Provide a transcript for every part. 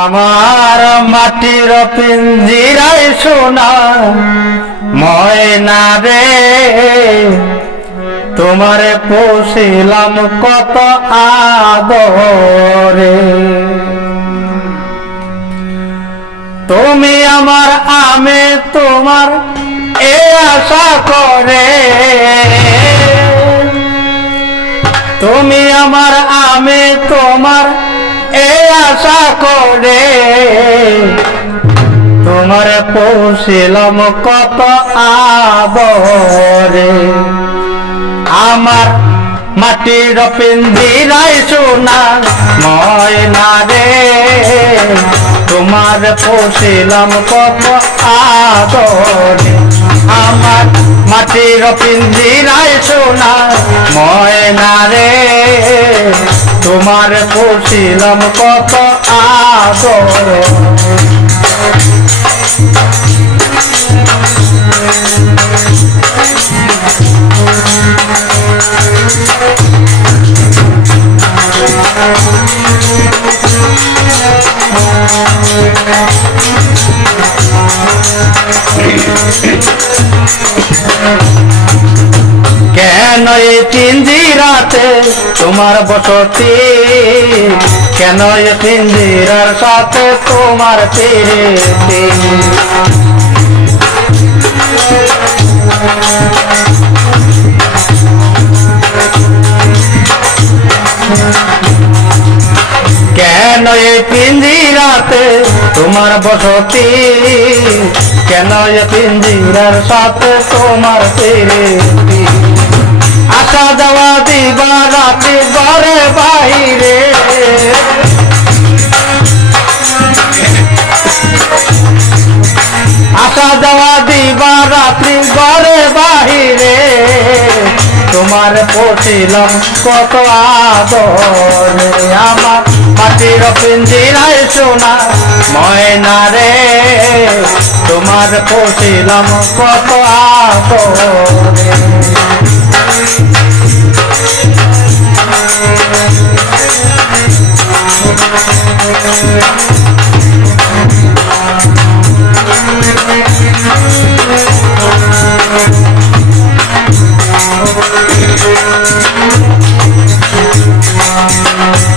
আমার মাটির পিঞ্জিরায় সোনা, ময়না রে, তোমারে পোষিলাম কত আদরে। তুমি আমার আমি তোমার এ আশা করে। তুমি আমার আমি তোমার এ আশা করে তোমার পৌঁছিলাম কত আদরে। আমার মাটির পিন্দিরাই সোনা ময়না রে, তোমার পৌঁছিলাম কত আদরে। আমার পিন্দিরাই সোনা ময়না রে তোমার পুষিলাম কত আদরে। পিঞ্জিরাতে তোমার বসতি। কেন পিঞ্জিরার সাথে তোমার প্রীতি কেন এই পিঞ্জিরাতে তোমার বসতি? কেন এই পিঞ্জিরার সাথে তোমার প্রীতি আসা যাওয়া দিবা রাতে ঘরে বাইরে। আসা যাওয়া দিবা রাত্রি ঘরে বাহিরে তোমার পছিলাম কত আদরে। আমার মাটির পিঞ্জিরায় সোনা ময়না রে। তোমার পছিলাম কত আদরে।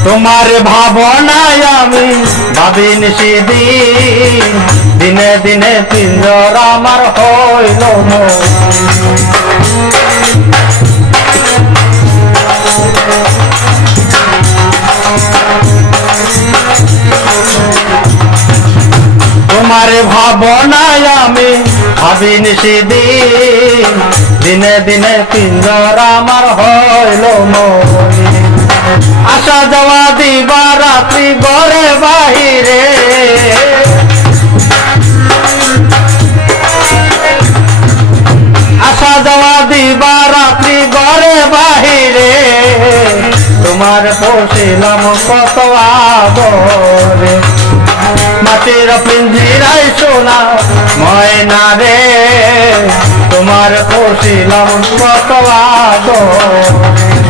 তোমার ভাবনায় আমি ভাবিনি সেদিন। দিনে দিনে পিঞ্জর আমার হইল ভাবনায় আমি ভাবিনি সেদিন। দিনে দিনে পিঞ্জর আমার হইল আসা যাওয়া দিবা রাত্রি ঘরে বাহিরে। আসা যাওয়া দিবা রাত্রি ঘরে বাহিরে। তোমার পোষিলাম কত আদরে। মাটির পিঞ্জিরাই সোনা ময়না রে তোমার পোষিলাম কত আদরে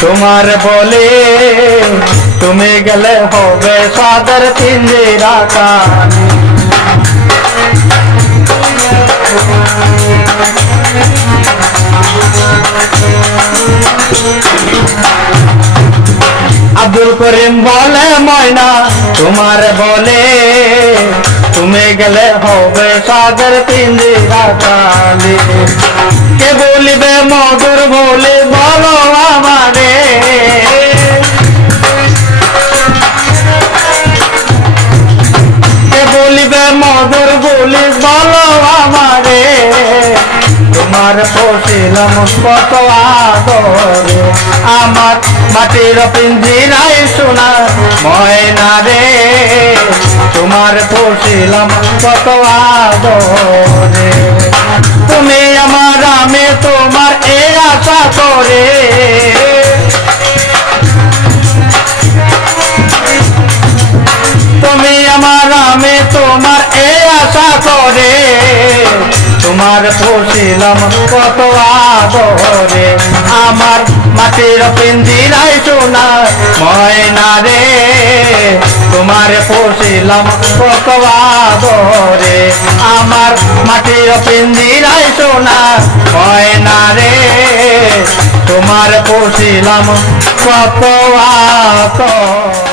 তোমার বলে তুমি গেলে হবে সাদের পিঞ্জিরা কানে। আব্দুল করিম বলে ময়না তোমার বলে তুমি গেলে হবে সাদের পিঞ্জিরা কালি কে বলিবে মধুর বলে বলো আমারে? পোষিলাম কত আদরে। আমার মাটির পিঞ্জিরাই সোনা ময়না রে। তোমার পোষিলাম কত আদরে। তুমি আমার আমি তোমার এ আশা করে। তুমি আমার আমি তোমার এ আশা করে। তোমার পুষিলাম কত আদরে। আমার মাটির পিঞ্জিরাই সোনা, ময়না রে। তোমার পুষিলাম কত আদরে। আমার মাটির পিঞ্জিরাই সোনা, ময়না রে। তোমার পুষিলাম কত আদরে।